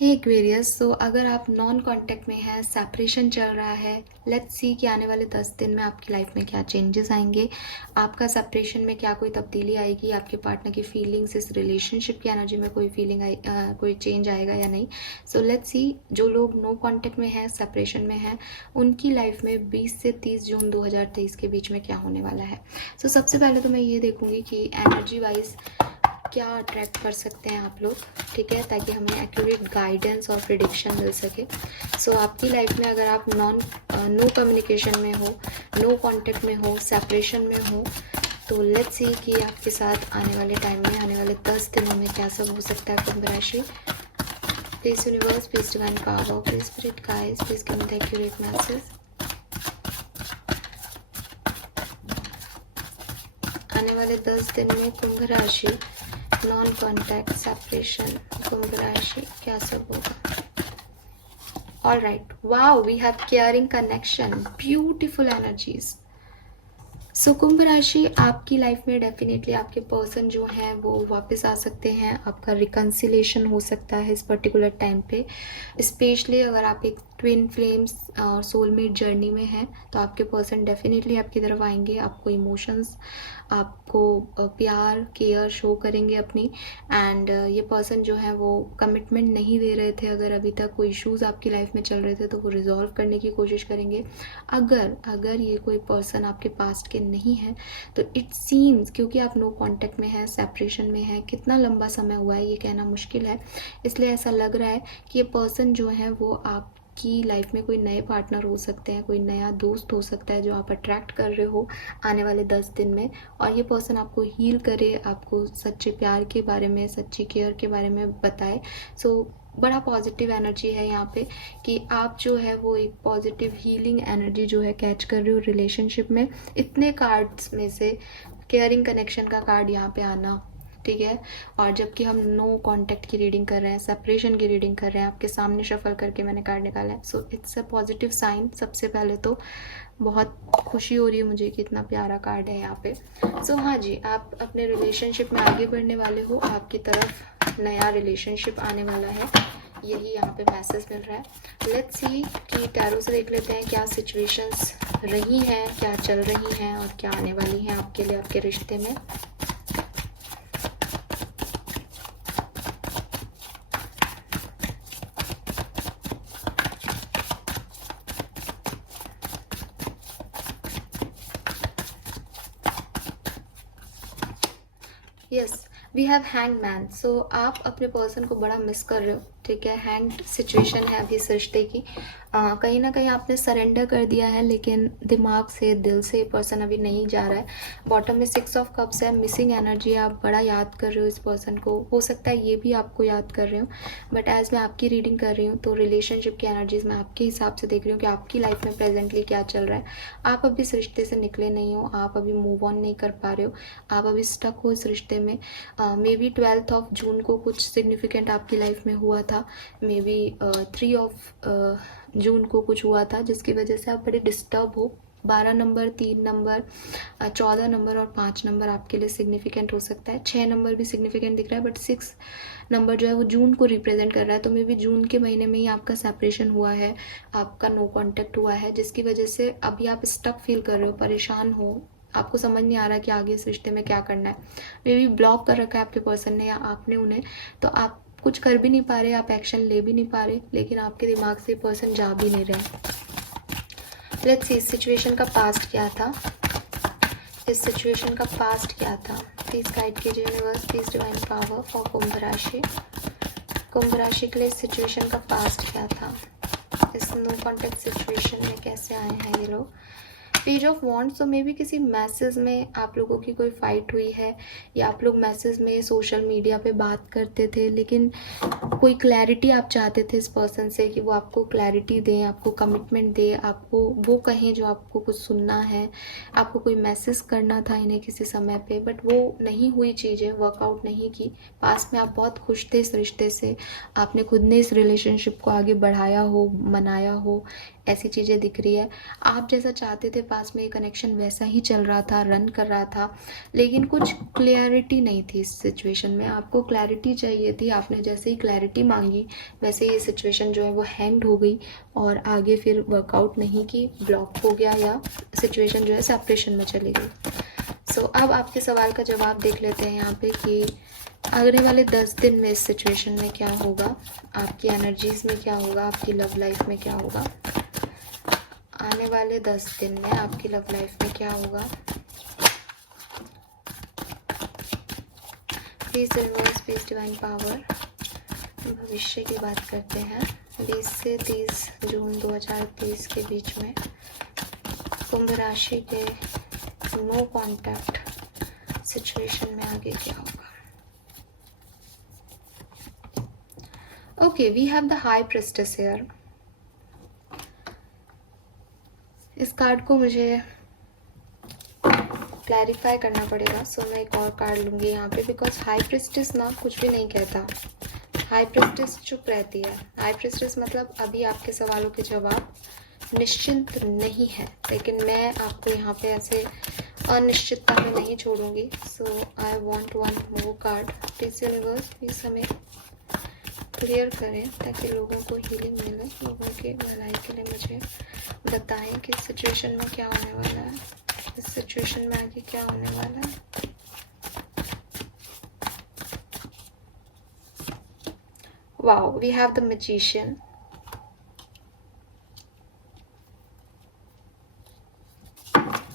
हे Aquarius, सो अगर आप non contact में हैं, सेपरेशन चल रहा है, लेट्स सी कि आने वाले 10 दिन में आपकी लाइफ में क्या चेंजेस आएंगे, आपका सेपरेशन में क्या कोई तब्दीली आएगी, आपके पार्टनर की फीलिंग्स, इस रिलेशनशिप की एनर्जी में कोई कोई चेंज आएगा या नहीं। सो लेट्स सी, जो लोग नो कांटेक्ट में हैं, सेपरेशन में हैं, उनकी लाइफ में 20 से 30 जून 2023 के बीच में क्या होने वाला है। सो सबसे पहले तो मैं ये देखूंगी कि एनर्जी वाइज क्या अट्रैक्ट कर सकते हैं आप लोग, ठीक है, ताकि हमें एक्यूरेट गाइडेंस और प्रिडिक्शन मिल सके। सो आपकी लाइफ में अगर आप नो कम्युनिकेशन में हो, नो कांटेक्ट में हो, सेपरेशन में हो, तो लेट्स सी कि आपके साथ आने वाले टाइम में, आने वाले 10 दिनों में क्या सब हो सकता है। कुंभ राशि, please universe, please divine power, please spirit guides, please give me the accurate message. आने वाले 10 दिन में कुंभ राशि, नॉन कॉन्टैक्ट, सेपरेशन, कुंभ राशि, क्या सब होगा। All right, wow, we have caring connection, beautiful energies. So कुंभ राशि, आपकी लाइफ में डेफिनेटली आपके पर्सन जो हैं वो वापस आ सकते हैं, आपका रिकन्सिलेशन हो सकता है इस पर्टिकुलर टाइम पे। स्पेशली अगर आप एक ट्विन फ्लेम्स और सोलमेट जर्नी में हैं, तो आपके पर्सन डेफिनेटली आपकी तरफ आएंगे, आपको इमोशंस, आपको प्यार, केयर शो करेंगे अपनी। एंड ये पर्सन जो है वो कमिटमेंट नहीं दे रहे थे, अगर अभी तक कोई इश्यूज़ आपकी लाइफ में चल रहे थे तो वो रिजॉल्व करने की कोशिश करेंगे। अगर ये कोई पर्सन आपके पास्ट के नहीं है तो इट सीम्स, क्योंकि आप नो कांटेक्ट में हैं, सेपरेशन में हैं, कितना लंबा समय हुआ है ये कहना मुश्किल है, इसलिए ऐसा लग रहा है कि ये पर्सन जो है वो आप की लाइफ में कोई नए पार्टनर हो सकते हैं, कोई नया दोस्त हो सकता है जो आप अट्रैक्ट कर रहे हो आने वाले 10 दिन में। और ये पर्सन आपको हील करे, आपको सच्चे प्यार के बारे में, सच्ची केयर के बारे में बताए। सो बड़ा पॉजिटिव एनर्जी है यहाँ पे कि आप जो है वो एक पॉजिटिव हीलिंग एनर्जी जो है कैच कर रहे हो रिलेशनशिप में। इतने कार्ड्स में से केयरिंग कनेक्शन का कार्ड यहाँ पे आना, ठीक है। और जबकि हम नो कांटेक्ट की रीडिंग कर रहे हैं, सेपरेशन की रीडिंग कर रहे हैं, आपके सामने शफल करके मैंने कार्ड निकाला है। So it's a positive sign. सबसे पहले तो बहुत खुशी हो रही है मुझे कि इतना प्यारा कार्ड है यहाँ पे। सो हाँ जी, आप अपने रिलेशनशिप में आगे बढ़ने वाले हो, आपकी तरफ नया रिलेशनशिप आने वाला है, यही यहाँ पे मैसेज मिल रहा है। लेट्स सी कि टैरो से देख लेते हैं क्या सिचुएशंस रही हैं, क्या चल रही हैं और क्या आने वाली हैं आपके लिए, आपके रिश्ते में। Yes, we have hang man. सो आप अपने पर्सन को बड़ा मिस कर रहे हो, ठीक है। हैंग सिचुएशन है अभी इस रिश्ते की। कहीं ना कहीं आपने सरेंडर कर दिया है, लेकिन दिमाग से, दिल से पर्सन अभी नहीं जा रहा है। बॉटम में 6 ऑफ कप्स है, मिसिंग एनर्जी, आप बड़ा याद कर रहे हो इस पर्सन को, हो सकता है ये भी आपको याद कर रहे हो। बट एज मैं आपकी रीडिंग कर रही हूँ तो रिलेशनशिप की एनर्जीज मैं आपके हिसाब से देख रही हूँ कि आपकी लाइफ में प्रेजेंटली क्या चल रहा है। आप अभी इस रिश्ते से निकले नहीं हो, आप अभी मूव ऑन नहीं कर पा रहे हो, आप अभी स्टक हो इस रिश्ते में। मे बी 12 ऑफ जून को कुछ सिग्निफिकेंट आपकी लाइफ में हुआ था, मे बी 3 ऑफ जून को कुछ हुआ था जिसकी वजह से आप बड़े डिस्टर्ब हो। 12 नंबर, 3 नंबर, 14 नंबर और 5 नंबर आपके लिए सिग्निफिकेंट हो सकता है। 6 नंबर भी सिग्निफिकेंट दिख रहा है, बट 6 नंबर जो है वो जून को रिप्रेजेंट कर रहा है। तो मे बी जून के महीने में ही आपका सेपरेशन हुआ है, आपका नो कांटेक्ट हुआ है, जिसकी वजह से अभी आप स्टक फील कर रहे हो, परेशान हो, आपको समझ नहीं आ रहा कि आगे इस रिश्ते में क्या करना है। मे बी ब्लॉक कर रखा है आपके पर्सन ने या आपने उन्हें, तो आप कुछ कर भी नहीं पा रहे, आप एक्शन ले भी नहीं पा रहे, लेकिन आपके दिमाग से पर्सन जा भी नहीं रहे। लेट्स सी, इस सिचुएशन का पास्ट क्या था, इस सिचुएशन का पास्ट क्या था। प्लीज गाइड कीजिए universe, please divine power for कुंभ राशि। कुंभ राशि के लिए इस सिचुएशन का पास्ट क्या था, इस नो कॉन्टेक्ट सिचुएशन में कैसे आए हैं ये लोग। पेज ऑफ वॉन्ड्स, तो मे बी किसी मैसेज में आप लोगों की कोई फाइट हुई है, या आप लोग मैसेज में सोशल मीडिया पे बात करते थे, लेकिन कोई क्लैरिटी आप चाहते थे इस पर्सन से कि वो आपको क्लैरिटी दें, आपको कमिटमेंट दे, आपको वो कहें जो आपको कुछ सुनना है, आपको कोई मैसेज करना था इन्हें किसी समय पे, बट वो नहीं हुई, चीज़ें वर्कआउट नहीं की। पास्ट में आप बहुत खुश थे इस रिश्ते से, आपने खुद ने इस रिलेशनशिप को आगे बढ़ाया हो, मनाया हो, ऐसी चीज़ें दिख रही है। आप जैसा चाहते थे पास में ये कनेक्शन वैसा ही चल रहा था, रन कर रहा था, लेकिन कुछ क्लैरिटी नहीं थी इस सिचुएशन में। आपको क्लैरिटी चाहिए थी, आपने जैसे ही क्लैरिटी मांगी वैसे ये सिचुएशन जो है वो हैंग हो गई और आगे फिर वर्कआउट नहीं की, ब्लॉक हो गया या सिचुएशन जो है सेपरेशन में चली गई। सो अब आपके सवाल का जवाब देख लेते हैं यहाँ पे कि आने वाले 10 दिन में इस सिचुएशन में क्या होगा, आपकी एनर्जीज में क्या होगा, आपकी लव लाइफ में क्या होगा। आने वाले 10 दिन में आपकी लव लाइफ में क्या होगा। Please universe, please divine power. भविष्य की बात करते हैं। 20 से 30 जून 2023 के बीच में कुंभ राशि के नो कॉन्टैक्ट सिचुएशन में आगे क्या होगा। Okay, we have the high priestess here. इस कार्ड को मुझे क्लैरिफाई करना पड़ेगा, सो मैं एक और कार्ड लूंगी यहाँ पे, बिकॉज हाई प्रिस्टेस ना कुछ भी नहीं कहता। हाई प्रिस्टेस चुप रहती है। हाई प्रिस्टेस मतलब अभी आपके सवालों के जवाब निश्चिंत नहीं है, लेकिन मैं आपको यहाँ पे ऐसे अनिश्चितता में नहीं छोड़ूंगी। So I want one more card. Please universe, please हमें क्लियर करें ताकि लोगों को हीलिंग मिले, लोगों के भलाई के लिए मुझे बताएं कि इस सिचुएशन में क्या होने वाला है, इस सिचुएशन में आगे क्या होने वाला है। Wow, we have the magician.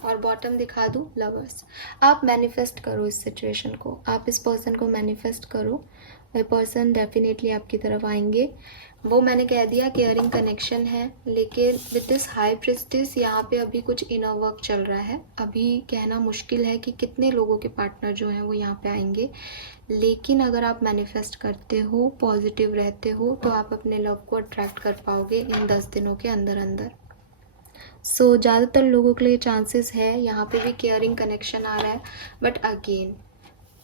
और बॉटम दिखा दूँ, लवर्स। आप मैनिफेस्ट करो इस सिचुएशन को, आप इस पर्सन को मैनिफेस्ट करो। वह पर्सन डेफिनेटली आपकी तरफ आएंगे। वो मैंने कह दिया केयरिंग कनेक्शन है, लेकिन विद दिस हाई प्रिस्टेस यहाँ पे अभी कुछ इनर वर्क चल रहा है। अभी कहना मुश्किल है कि कितने लोगों के पार्टनर जो हैं वो यहाँ पे आएंगे, लेकिन अगर आप मैनिफेस्ट करते हो, पॉजिटिव रहते हो, तो आप अपने लव को अट्रैक्ट कर पाओगे इन 10 दिनों के अंदर अंदर। सो ज़्यादातर लोगों के लिए चांसेस है, यहाँ पे भी केयरिंग कनेक्शन आ रहा है। बट अगेन,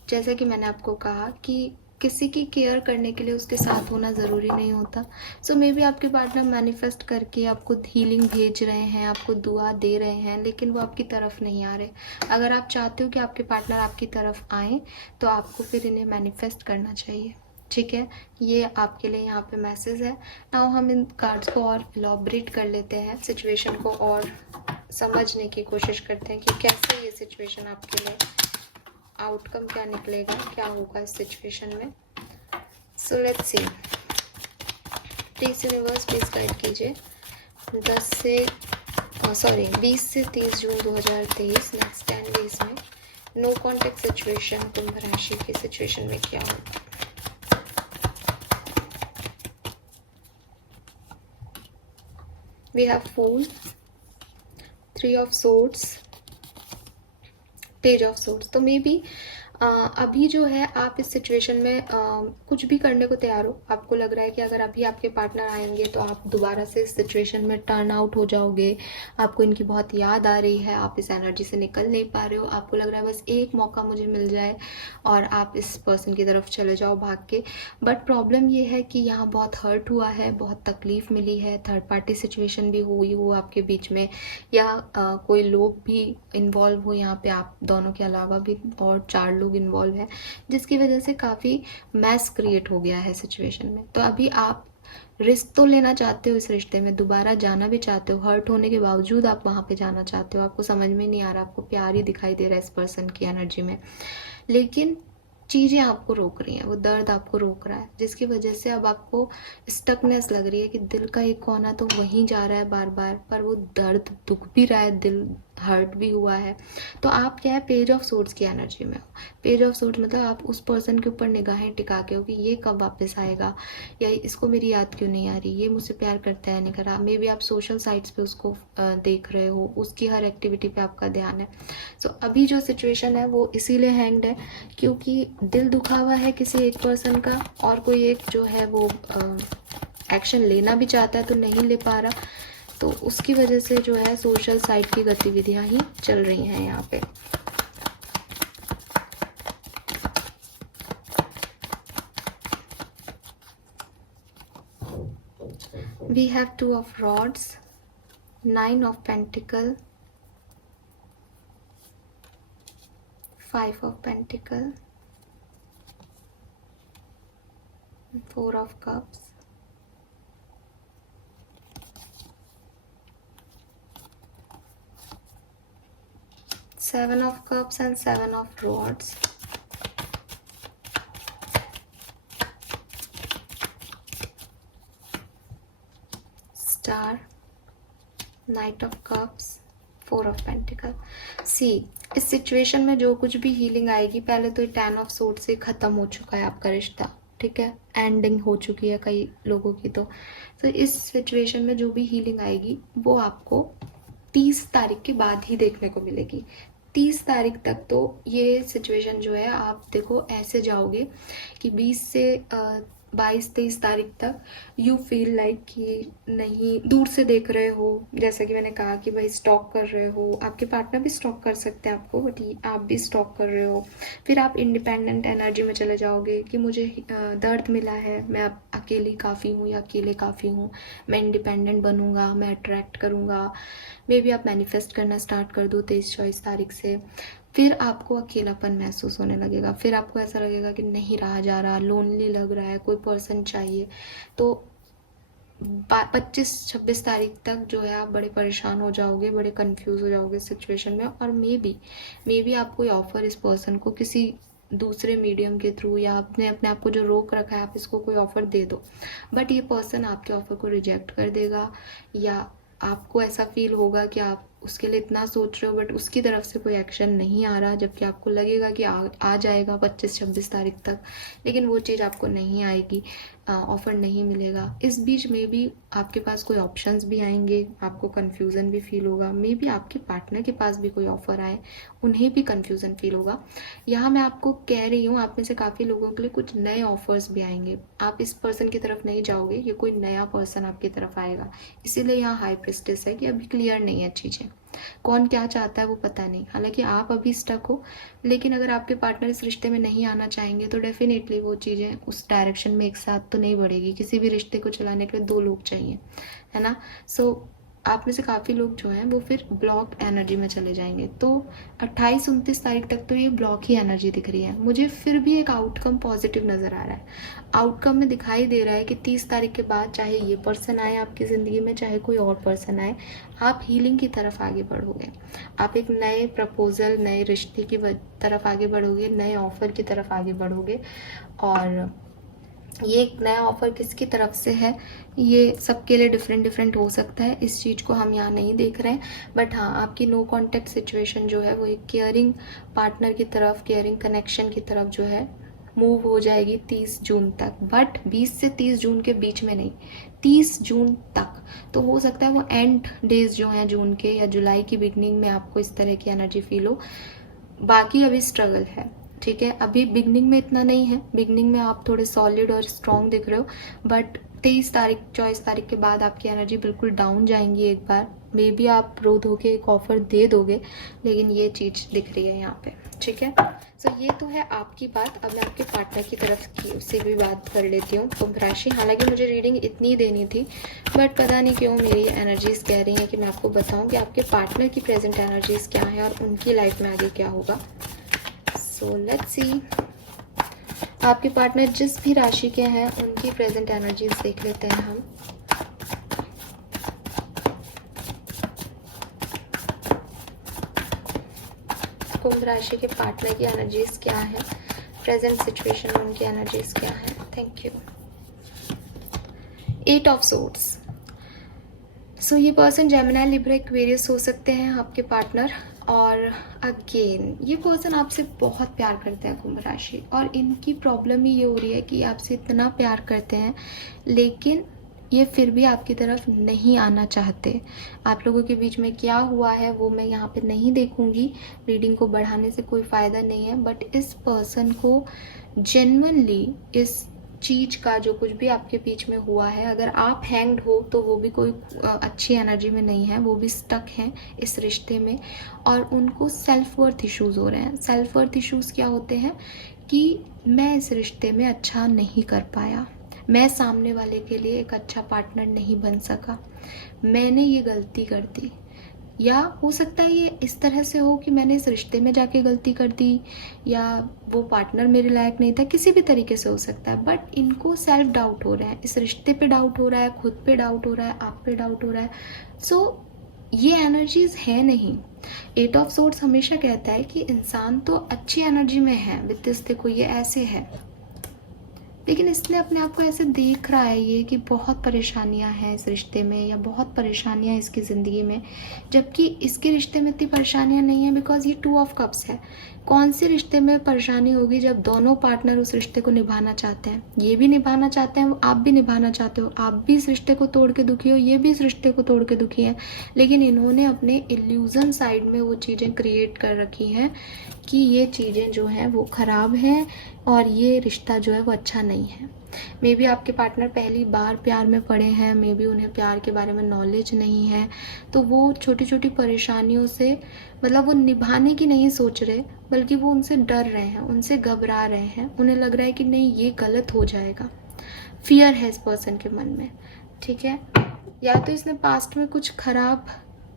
जैसा कि मैंने आपको कहा कि किसी की केयर करने के लिए उसके साथ होना ज़रूरी नहीं होता। सो मे बी आपके पार्टनर मैनिफेस्ट करके आपको हीलिंग भेज रहे हैं, आपको दुआ दे रहे हैं, लेकिन वो आपकी तरफ नहीं आ रहे। अगर आप चाहते हो कि आपके पार्टनर आपकी तरफ आएँ, तो आपको फिर इन्हें मैनिफेस्ट करना चाहिए। ठीक है, ये आपके लिए यहाँ पे मैसेज है। नाउ हम इन कार्ड्स को और इलॉबरेट कर लेते हैं, सिचुएशन को और समझने की कोशिश करते हैं कि कैसे ये सिचुएशन आपके लिए, आउटकम क्या निकलेगा, क्या होगा इस सिचुएशन में। So let's see. Please universe, please guide कीजिए 20 से 30 जून 2023 नेक्स्ट 10 डेज में नो कॉन्टेक्ट सिचुएशन कुंभ राशि की सिचुएशन में क्या होगा। We have Fool, 3 of Swords, Page of Swords। तो मे बी अभी जो है आप इस सिचुएशन में कुछ भी करने को तैयार हो। आपको लग रहा है कि अगर अभी आपके पार्टनर आएंगे तो आप दोबारा से इस सिचुएशन में टर्न आउट हो जाओगे। आपको इनकी बहुत याद आ रही है, आप इस एनर्जी से निकल नहीं पा रहे हो। आपको लग रहा है बस एक मौका मुझे मिल जाए और आप इस पर्सन की तरफ चले जाओ भाग के। बट प्रॉब्लम ये है कि यहाँ बहुत हर्ट हुआ है, बहुत तकलीफ मिली है, थर्ड पार्टी सिचुएशन भी हुई हो आपके बीच में, या कोई लोग भी इन्वॉल्व हो यहाँ पे, आप दोनों के अलावा भी और 4 लोग इन्वॉल्व है, जिसकी वजह से काफ़ी मैस क्रिएट हो गया है सिचुएशन में। तो अभी आप रिस्क तो लेना चाहते हो, इस रिश्ते में दोबारा जाना भी चाहते हो, हर्ट होने के बावजूद आप वहाँ पे जाना चाहते हो। आपको समझ में नहीं आ रहा, आपको प्यार ही दिखाई दे रहा है इस पर्सन की एनर्जी में, लेकिन चीज़ें आपको रोक रही हैं, वो दर्द आपको रोक रहा है, जिसकी वजह से अब आपको स्टकनेस लग रही है कि दिल का एक कोना तो वहीं जा रहा है बार बार, पर वो दर्द दुख भी रहा है, दिल हर्ट भी हुआ है। तो आप क्या है, पेज ऑफ सोर्ड्स की एनर्जी में हो। पेज ऑफ सोर्ड्स मतलब आप उस पर्सन के ऊपर निगाहें टिका के हो कि ये कब वापस आएगा, या इसको मेरी याद क्यों नहीं आ रही, ये मुझसे प्यार करता है नहीं कर रहा। मे बी आप सोशल साइट्स पे उसको देख रहे हो, उसकी हर एक्टिविटी पे आपका ध्यान है। सो अभी जो सिचुएशन है वो इसीलिए हैंग्ड है क्योंकि दिल दुखा हुआ है किसी एक पर्सन का, और कोई एक जो है वो एक्शन लेना भी चाहता है तो नहीं ले पा रहा। तो उसकी वजह से जो है सोशल साइट की गतिविधियां ही चल रही हैं यहाँ पे। We have 2 of Rods, 9 of Pentacle, 5 of Pentacle, 4 of Cups, 7 of Cups and 7 of Swords, Star, Knight of Cups, 4 of Pentacle. सी इस सिचुएशन में जो कुछ भी हीलिंग आएगी, पहले तो 10 ऑफ सूट से ख़त्म हो चुका है आपका रिश्ता, ठीक है, एंडिंग हो चुकी है कई लोगों की। तो इस सिचुएशन में जो भी हीलिंग आएगी वो आपको 30 तारीख के बाद ही देखने को मिलेगी। 30 तारीख तक तो ये सिचुएशन जो है, आप देखो ऐसे जाओगे कि 20 से 22-23 तारीख तक यू फील लाइक कि नहीं, दूर से देख रहे हो, जैसा कि मैंने कहा कि भाई स्टॉक कर रहे हो, आपके पार्टनर भी स्टॉक कर सकते हैं आपको, बट आप भी स्टॉक कर रहे हो। फिर आप इंडिपेंडेंट एनर्जी में चले जाओगे कि मुझे दर्द मिला है, मैं अब अकेली काफ़ी हूँ या अकेले काफ़ी हूँ, मैं इंडिपेंडेंट बनूंगा, मैं अट्रैक्ट करूँगा। मे बी आप मैनिफेस्ट करना स्टार्ट कर दो 23-24 तारीख से। फिर आपको अकेलापन महसूस होने लगेगा, फिर आपको ऐसा लगेगा कि नहीं रहा जा रहा, लोनली लग रहा है, कोई पर्सन चाहिए। तो 25-26 तारीख तक जो है आप बड़े परेशान हो जाओगे, बड़े कंफ्यूज हो जाओगे सिचुएशन में। और मे बी आप कोई ऑफर इस पर्सन को किसी दूसरे मीडियम के थ्रू, या आपने अपने आप को जो रोक रखा है आप इसको कोई ऑफर दे दो, बट ये पर्सन आपके ऑफर को रिजेक्ट कर देगा, या आपको ऐसा फील होगा कि आप उसके लिए इतना सोच रहे हो बट उसकी तरफ से कोई एक्शन नहीं आ रहा, जबकि आपको लगेगा कि आ जाएगा 25-26 तारीख तक, लेकिन वो चीज़ आपको नहीं आएगी, ऑफ़र नहीं मिलेगा। इस बीच में भी आपके पास कोई ऑप्शंस भी आएंगे, आपको कन्फ्यूज़न भी फील होगा। मे बी आपके पार्टनर के पास भी कोई ऑफ़र आए, उन्हें भी कन्फ्यूज़न फील होगा। यहाँ मैं आपको कह रही हूँ, आप में से काफ़ी लोगों के लिए कुछ नए ऑफर्स भी आएंगे। आप इस पर्सन की तरफ नहीं जाओगे, ये कोई नया पर्सन आपकी तरफ आएगा। इसीलिए यहाँ हाई प्रेस्टिस है कि अभी क्लियर नहीं है चीज़ें, कौन क्या चाहता है वो पता नहीं। हालांकि आप अभी स्टक हो, लेकिन अगर आपके पार्टनर इस रिश्ते में नहीं आना चाहेंगे तो डेफिनेटली वो चीज़ें उस डायरेक्शन में एक साथ तो नहीं बढ़ेगी। किसी भी रिश्ते को चलाने के लिए 2 लोग चाहिए, है ना। सो आप में से काफ़ी लोग जो हैं वो फिर ब्लॉक एनर्जी में चले जाएंगे। तो 28-29 तारीख तक तो ये ब्लॉक ही एनर्जी दिख रही है मुझे। फिर भी एक आउटकम पॉजिटिव नज़र आ रहा है। आउटकम में दिखाई दे रहा है कि 30 तारीख के बाद चाहे ये पर्सन आए आपकी ज़िंदगी में, चाहे कोई और पर्सन आए, आप हीलिंग की तरफ आगे बढ़ोगे। आप एक नए प्रपोजल, नए रिश्ते की तरफ आगे बढ़ोगे, नए ऑफर की तरफ आगे बढ़ोगे। और ये एक नया ऑफर किसकी तरफ से है, ये सबके लिए डिफरेंट हो सकता है, इस चीज़ को हम यहाँ नहीं देख रहे हैं। बट हाँ, आपकी नो कॉन्टैक्ट सिचुएशन जो है वो एक केयरिंग पार्टनर की तरफ, केयरिंग कनेक्शन की तरफ जो है मूव हो जाएगी 30 जून तक। बट 20 से 30 जून के बीच में नहीं, 30 जून तक। तो हो सकता है वो एंड डेज जो हैं जून के या जुलाई की बिगनिंग में आपको इस तरह की एनर्जी फील हो। बाकी अभी स्ट्रगल है, ठीक है। अभी बिगनिंग में इतना नहीं है, बिगनिंग में आप थोड़े सॉलिड और स्ट्रॉन्ग दिख रहे हो। बट 23 तारीख 24 तारीख के बाद आपकी एनर्जी बिल्कुल डाउन जाएंगी एक बार। मे बी आप रो धो के एक ऑफर दे दोगे, लेकिन ये चीज़ दिख रही है यहाँ पे, ठीक है। सो ये तो है आपकी बात। अब मैं आपके पार्टनर की तरफ की उससे भी बात कर लेती हूँ। कुंभ राशि, हालांकि मुझे रीडिंग इतनी देनी थी, बट पता नहीं क्यों मेरी एनर्जीज कह रही हैं कि मैं आपको बताऊँ कि आपके पार्टनर की प्रेजेंट एनर्जीज क्या है और उनकी लाइफ में आगे क्या होगा। सो लेट्स सी, आपके पार्टनर जिस भी राशि के हैं उनकी प्रेजेंट एनर्जीज देख लेते हैं हम। कुंभ राशि के पार्टनर की एनर्जीज क्या है, प्रेजेंट सिचुएशन में उनकी एनर्जीज क्या है। Thank you. 8 of swords. So ये पर्सन जेमिनी, लिब्रा, एक्वेरियस हो सकते हैं आपके पार्टनर। और अगेन ये पर्सन आपसे बहुत प्यार करते हैं कुंभ राशि, और इनकी प्रॉब्लम ही ये हो रही है कि आपसे इतना प्यार करते हैं लेकिन ये फिर भी आपकी तरफ नहीं आना चाहते। आप लोगों के बीच में क्या हुआ है वो मैं यहाँ पे नहीं देखूंगी, रीडिंग को बढ़ाने से कोई फ़ायदा नहीं है। बट इस पर्सन को जेन्युइनली इस चीज़ का जो कुछ भी आपके बीच में हुआ है, अगर आप हैंग्ड हो तो वो भी कोई अच्छी एनर्जी में नहीं है, वो भी स्टक हैं इस रिश्ते में। और उनको सेल्फ वर्थ इश्यूज़ हो रहे हैं। सेल्फ वर्थ इश्यूज़ क्या होते हैं कि मैं इस रिश्ते में अच्छा नहीं कर पाया, मैं सामने वाले के लिए एक अच्छा पार्टनर नहीं बन सका, मैंने ये गलती कर दी, या हो सकता है ये इस तरह से हो कि मैंने इस रिश्ते में जाके गलती कर दी, या वो पार्टनर मेरे लायक नहीं था, किसी भी तरीके से हो सकता है। बट इनको सेल्फ डाउट हो रहा है, इस रिश्ते पे डाउट हो रहा है, खुद पे डाउट हो रहा है, आप पे डाउट हो रहा है। सो ये एनर्जीज है नहीं। 8 ऑफ सोर्ड्स हमेशा कहता है कि इंसान तो अच्छी एनर्जी में है, विद दिस देखो ये ऐसे है, लेकिन इसने अपने आप को ऐसे देख रहा है ये कि बहुत परेशानियां हैं इस रिश्ते में, या बहुत परेशानियां इसकी ज़िंदगी में, जबकि इसके रिश्ते में इतनी परेशानियां नहीं है, बिकॉज ये 2 ऑफ कप्स है। कौन से रिश्ते में परेशानी होगी जब दोनों पार्टनर उस रिश्ते को निभाना चाहते हैं, ये भी निभाना चाहते हैं, आप भी निभाना चाहते हो, आप भी इस रिश्ते को तोड़ के दुखी हो, ये भी इस रिश्ते को तोड़ के दुखी है, लेकिन इन्होंने अपने इल्यूज़न साइड में वो चीज़ें क्रिएट कर रखी हैं कि ये चीज़ें जो हैं वो ख़राब हैं और ये रिश्ता जो है वो अच्छा नहीं है। मे बी आपके पार्टनर पहली बार प्यार में पड़े हैं, मे बी उन्हें प्यार के बारे में नॉलेज नहीं है, तो वो छोटी छोटी परेशानियों से, मतलब वो निभाने की नहीं सोच रहे, बल्कि वो उनसे डर रहे हैं, उनसे घबरा रहे हैं, उन्हें लग रहा है कि नहीं ये गलत हो जाएगा। फियर है इस पर्सन के मन में, ठीक है। या तो इसने पास्ट में कुछ खराब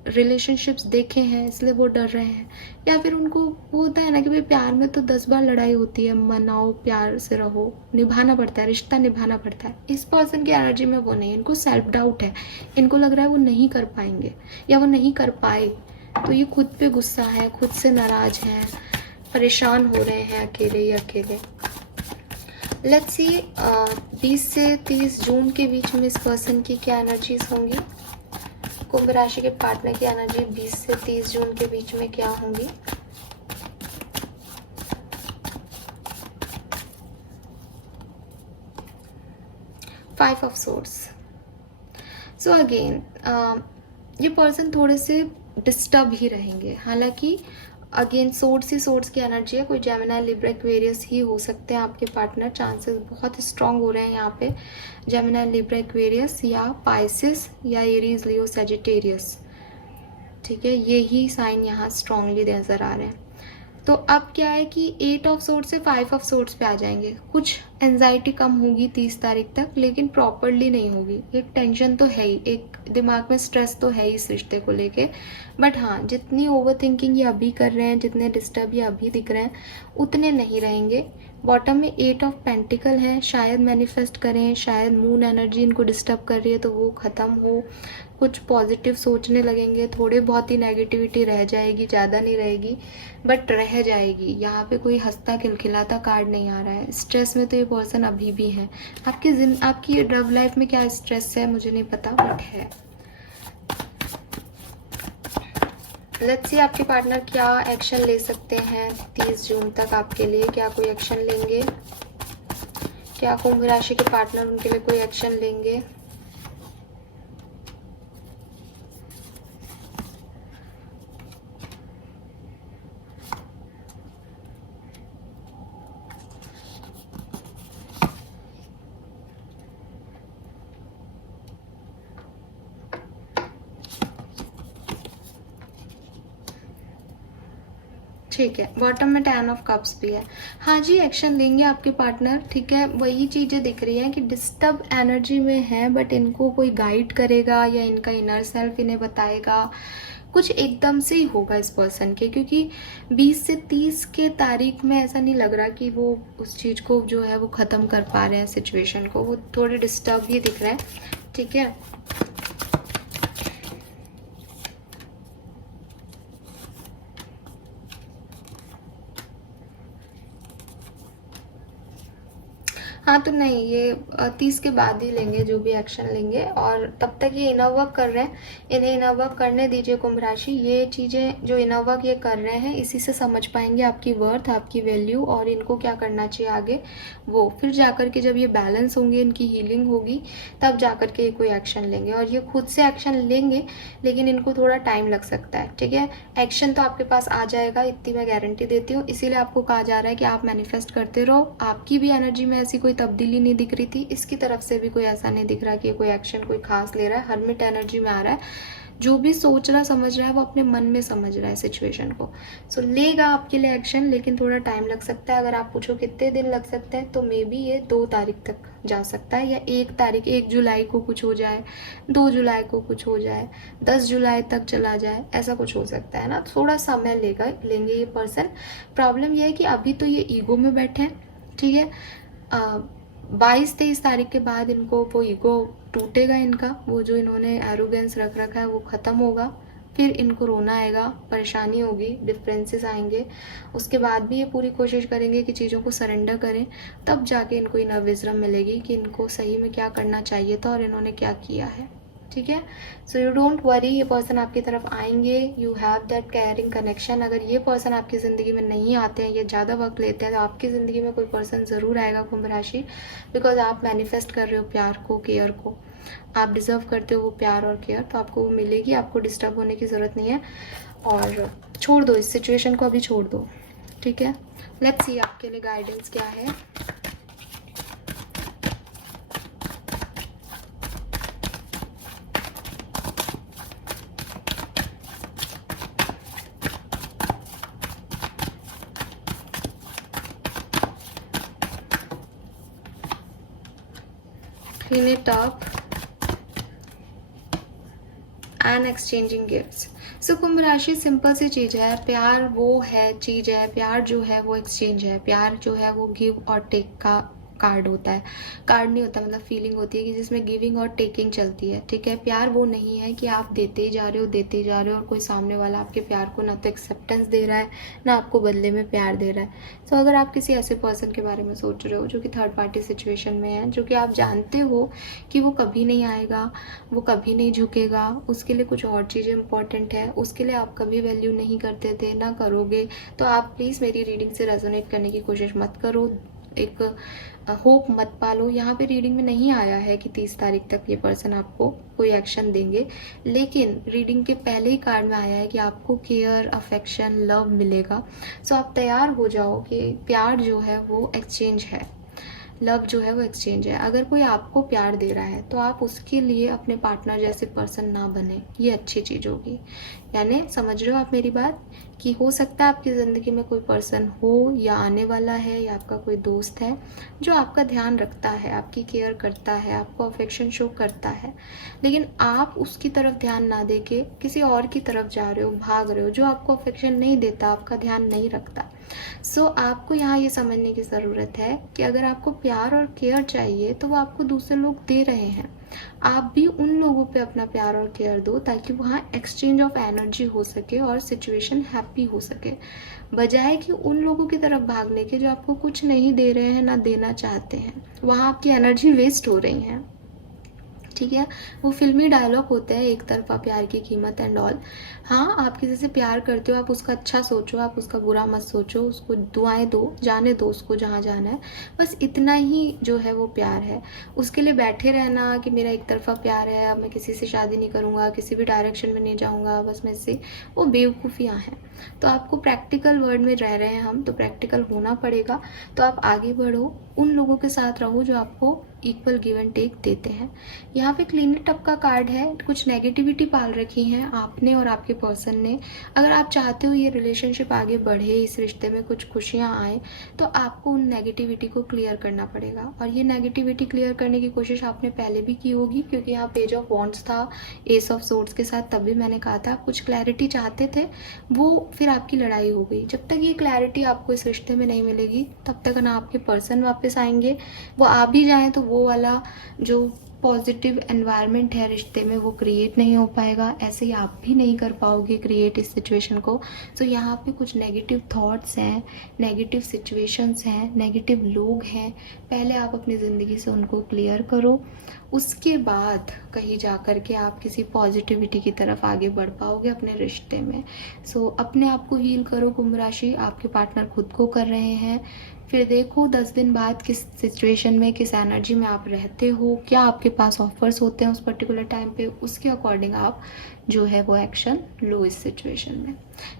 रिलेशनशिप्स देखे हैं इसलिए वो डर रहे हैं, या फिर उनको वो होता है ना कि भाई प्यार में तो 10 बार लड़ाई होती है, मनाओ, प्यार से रहो, निभाना पड़ता है, रिश्ता निभाना पड़ता है। इस पर्सन की एनर्जी में वो नहीं है, इनको सेल्फ डाउट है, इनको लग रहा है वो नहीं कर पाएंगे या वो नहीं कर पाए, तो ये खुद पे गुस्सा है, खुद से नाराज हैं, परेशान हो रहे हैं अकेले ही अकेले। लेट्स सी 20 से 30 जून के बीच में इस पर्सन की क्या एनर्जीज होंगी। कुंभ राशि के पार्टनर की एनर्जी 20 से 30 जून के बीच में क्या होंगी। Five of swords. So again ये पर्सन थोड़े से डिस्टर्ब ही रहेंगे, हालांकि अगेन सोर्ड्स ही सोर्ड्स की एनर्जी है, कोई जेमिनी, लिब्रा, एक्वेरियस ही हो सकते हैं आपके पार्टनर, चांसेस बहुत स्ट्रांग हो रहे हैं यहाँ पे। जेमिनी, लिब्रा, एक्वेरियस या पाइसिस या एरीज, लियो, सजिटेरियस, ठीक है, ये ही साइन यहाँ स्ट्रांगली नजर आ रहे हैं। तो अब क्या है कि 8 ऑफ सोर्ड्स से 5 ऑफ सोर्ड्स पे आ जाएंगे। कुछ एंजाइटी कम होगी 30 तारीख तक, लेकिन प्रॉपरली नहीं होगी। एक टेंशन तो है ही, एक दिमाग में स्ट्रेस तो है ही इस रिश्ते को लेके, बट हाँ जितनी ओवर थिंकिंग ये अभी कर रहे हैं, जितने डिस्टर्ब ये अभी दिख रहे हैं, उतने नहीं रहेंगे। बॉटम में 8 ऑफ पेंटिकल है, शायद मैनिफेस्ट करें, शायद मून एनर्जी इनको डिस्टर्ब कर रही है तो वो ख़त्म हो, कुछ पॉजिटिव सोचने लगेंगे, थोड़े बहुत ही नेगेटिविटी रह जाएगी, ज़्यादा नहीं रहेगी बट रह जाएगी। यहाँ पे कोई हंसता खिलखिलाता कार्ड नहीं आ रहा है। स्ट्रेस में तो ये पर्सन अभी भी है। आपकी लव लाइफ में क्या स्ट्रेस है मुझे नहीं पता, बट है। लेट्स सी आपके पार्टनर क्या एक्शन ले सकते हैं 30 जून तक आपके लिए, क्या कोई एक्शन लेंगे, क्या कुंभ राशि के पार्टनर उनके लिए कोई एक्शन लेंगे। ठीक है, बॉटम में 10 ऑफ कप्स भी है। हाँ जी, एक्शन लेंगे आपके पार्टनर, ठीक है। वही चीज़ें दिख रही हैं कि डिस्टर्ब एनर्जी में है, बट इनको कोई गाइड करेगा या इनका इनर सेल्फ इन्हें बताएगा, कुछ एकदम से ही होगा इस पर्सन के, क्योंकि 20 से 30 के तारीख में ऐसा नहीं लग रहा कि वो उस चीज़ को जो है वो ख़त्म कर पा रहे हैं, सिचुएशन को। वो थोड़े डिस्टर्ब ही दिख रहे हैं, ठीक है। हाँ तो नहीं, ये 30 के बाद ही लेंगे जो भी एक्शन लेंगे, और तब तक ये इनर वर्क कर रहे हैं, इन्हें इनर वर्क करने दीजिए कुंभ राशि। ये चीज़ें जो इनर वर्क ये कर रहे हैं, इसी से समझ पाएंगे आपकी वर्थ, आपकी वैल्यू और इनको क्या करना चाहिए आगे। वो फिर जाकर के जब ये बैलेंस होंगे, इनकी हीलिंग होगी, तब जाकर के ये कोई एक्शन लेंगे। और ये खुद से एक्शन लेंगे, लेकिन इनको थोड़ा टाइम लग सकता है, ठीक है। एक्शन तो आपके पास आ जाएगा, इतनी मैं गारंटी देती हूँ। इसीलिए आपको कहा जा रहा है कि आप मैनिफेस्ट करते रहो। आपकी भी एनर्जी में ऐसी कोई तब्दीली नहीं दिख रही थी, इसकी तरफ से भी कोई ऐसा नहीं दिख रहा कि कोई एक्शन कोई खास ले रहा है। हर्मिट एनर्जी में आ रहा है, जो भी सोच रहा समझ रहा है वो अपने मन में समझ रहा है सिचुएशन को। सो लेगा आपके लिए एक्शन, लेकिन थोड़ा टाइम लग सकता है। अगर आप पूछो कितने दिन लग सकते हैं, तो मे बी ये 2 तारीख तक जा सकता है, या 1 तारीख, 1 जुलाई को कुछ हो जाए, 2 जुलाई को कुछ हो जाए, 10 जुलाई तक चला जाए, ऐसा कुछ हो सकता है ना। थोड़ा समय लेंगे ये पर्सन। प्रॉब्लम ये है कि अभी तो ये ईगो में बैठे हैं, ठीक है। 22-23 तारीख के बाद इनको वो ईगो टूटेगा, इनका वो जो इन्होंने एरोगेंस रख रखा है वो ख़त्म होगा। फिर इनको रोना आएगा, परेशानी होगी, डिफरेंसेस आएंगे। उसके बाद भी ये पूरी कोशिश करेंगे कि चीज़ों को सरेंडर करें, तब जाके इनको इनर विजडम मिलेगी कि इनको सही में क्या करना चाहिए था और इन्होंने क्या किया है, ठीक है। सो यू डोंट वरी, ये पर्सन आपकी तरफ आएंगे। You have that caring connection. अगर ये पर्सन आपकी ज़िंदगी में नहीं आते हैं या ज़्यादा वक्त लेते हैं, तो आपकी ज़िंदगी में कोई पर्सन ज़रूर आएगा कुंभ राशि, बिकॉज आप मैनिफेस्ट कर रहे हो प्यार को, केयर को। आप डिज़र्व करते हो वो प्यार और केयर, तो आपको वो मिलेगी। आपको डिस्टर्ब होने की ज़रूरत नहीं है, और छोड़ दो इस सिचुएशन को, अभी छोड़ दो, ठीक है। लेट्स सी आपके लिए गाइडेंस क्या है। Clean it up and exchanging gifts. सो कुंभ राशि सिंपल सी चीज़ है। प्यार वो है, चीज़ है, प्यार जो है वो एक्सचेंज है। प्यार जो है वो गिव और टेक का कार्ड होता है। कार्ड नहीं होता, मतलब फीलिंग होती है कि जिसमें गिविंग और टेकिंग चलती है, ठीक है। प्यार वो नहीं है कि आप देते ही जा रहे हो, देते ही जा रहे हो, और कोई सामने वाला आपके प्यार को ना तो एक्सेप्टेंस दे रहा है, ना आपको बदले में प्यार दे रहा है। सो अगर आप किसी ऐसे पर्सन के बारे में सोच रहे हो जो कि थर्ड पार्टी सिचुएशन में है, जो कि आप जानते हो कि वो कभी नहीं आएगा, वो कभी नहीं झुकेगा, उसके लिए कुछ और चीज़ें इंपॉर्टेंट है, उसके लिए आप कभी वैल्यू नहीं करते थे, ना करोगे, तो आप प्लीज़ मेरी रीडिंग से रेजोनेट करने की कोशिश मत करो। एक होप मत पालो। यहाँ पे रीडिंग में नहीं आया है कि 30 तारीख तक ये पर्सन आपको कोई एक्शन देंगे, लेकिन रीडिंग के पहले ही कार्ड में आया है कि आपको केयर, अफेक्शन, लव मिलेगा। सो आप तैयार हो जाओ कि प्यार जो है वो एक्सचेंज है, लव जो है वो एक्सचेंज है। अगर कोई आपको प्यार दे रहा है तो आप उसके लिए अपने पार्टनर जैसे पर्सन ना बने, ये अच्छी चीज़ होगी। यानी समझ रहे हो आप मेरी बात, कि हो सकता है आपकी ज़िंदगी में कोई पर्सन हो या आने वाला है, या आपका कोई दोस्त है जो आपका ध्यान रखता है, आपकी केयर करता है, आपको अफेक्शन शो करता है, लेकिन आप उसकी तरफ ध्यान ना दे के किसी और की तरफ जा रहे हो, भाग रहे हो, जो आपको अफेक्शन नहीं देता, आपका ध्यान नहीं रखता। सो आपको यहाँ ये समझने की ज़रूरत है कि अगर आपको प्यार और केयर चाहिए तो वो आपको दूसरे लोग दे रहे हैं। आप भी उन लोगों पे अपना प्यार और केयर दो, ताकि वहाँ एक्सचेंज ऑफ एनर्जी हो सके और सिचुएशन हैप्पी हो सके, बजाय कि उन लोगों की तरफ भागने के जो आपको कुछ नहीं दे रहे हैं, ना देना चाहते हैं। वहाँ आपकी एनर्जी वेस्ट हो रही है, ठीक है। वो फिल्मी डायलॉग होते हैं, एक तरफा प्यार की कीमत एंड ऑल। हाँ, आप किसी से प्यार करते हो, आप उसका अच्छा सोचो, आप उसका बुरा मत सोचो, उसको दुआएं दो, जाने दो उसको जहाँ जाना है, बस इतना ही जो है वो प्यार है। उसके लिए बैठे रहना कि मेरा एक तरफा प्यार है, अब मैं किसी से शादी नहीं करूँगा, किसी भी डायरेक्शन में नहीं जाऊँगा, बस मैं से, वो बेवकूफ़ियाँ हैं। तो आपको प्रैक्टिकल वर्ड में रह रहे हैं हम, तो प्रैक्टिकल होना पड़ेगा। तो आप आगे बढ़ो, उन लोगों के साथ रहो जो आपको इक्वल गिव एंड टेक देते हैं। यहाँ पे क्लीन इट अप का कार्ड है। कुछ नेगेटिविटी पाल रखी है आपने और आपके पर्सन ने। अगर आप चाहते हो ये रिलेशनशिप आगे बढ़े, इस रिश्ते में कुछ खुशियाँ आए, तो आपको उन नेगेटिविटी को क्लियर करना पड़ेगा। और ये नेगेटिविटी क्लियर करने की कोशिश आपने पहले भी की होगी, क्योंकि यहाँ पेज ऑफ वॉन्ड्स था एस ऑफ सोर्ड्स के साथ, तब भी मैंने कहा था आप कुछ क्लैरिटी चाहते थे, वो फिर आपकी लड़ाई हो गई। जब तक ये क्लैरिटी आपको इस रिश्ते में नहीं मिलेगी, तब तक ना आपके पर्सन वापस आएंगे, वो आ भी जाएँ तो वो वाला जो पॉजिटिव एनवायरनमेंट है रिश्ते में वो क्रिएट नहीं हो पाएगा। ऐसे ही आप भी नहीं कर पाओगे क्रिएट इस सिचुएशन को। सो यहाँ पे कुछ नेगेटिव थॉट्स हैं, नेगेटिव सिचुएशंस हैं, नेगेटिव लोग हैं। पहले आप अपनी ज़िंदगी से उनको क्लियर करो, उसके बाद कहीं जा कर के आप किसी पॉजिटिविटी की तरफ आगे बढ़ पाओगे अपने रिश्ते में। सो अपने आप को हील करो कुंभ राशि, आपके पार्टनर खुद को कर रहे हैं। फिर देखो 10 दिन बाद किस सिचुएशन में, किस एनर्जी में आप रहते हो, क्या आपके पास ऑफर्स होते हैं उस पर्टिकुलर टाइम पे, उसके अकॉर्डिंग आप जो है वो एक्शन लो इस सिचुएशन में।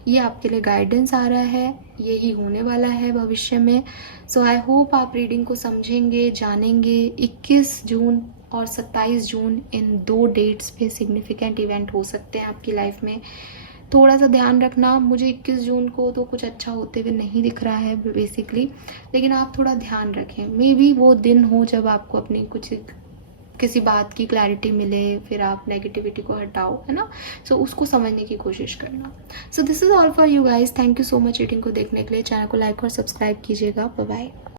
ये आपके लिए गाइडेंस आ रहा है, यही होने वाला है भविष्य में। सो आई होप आप रीडिंग को समझेंगे, जानेंगे। 21 जून और 27 जून, इन 2 डेट्स पे सिग्निफिकेंट इवेंट हो सकते हैं आपकी लाइफ में। थोड़ा सा ध्यान रखना। मुझे 21 जून को तो कुछ अच्छा होते हुए नहीं दिख रहा है बेसिकली, लेकिन आप थोड़ा ध्यान रखें। मे बी वो दिन हो जब आपको अपनी कुछ किसी बात की क्लैरिटी मिले, फिर आप नेगेटिविटी को हटाओ, है ना। सो उसको समझने की कोशिश करना। So this is all for you guys. Thank you so much reading को देखने के लिए। चैनल को लाइक और सब्सक्राइब कीजिएगा। Bye bye.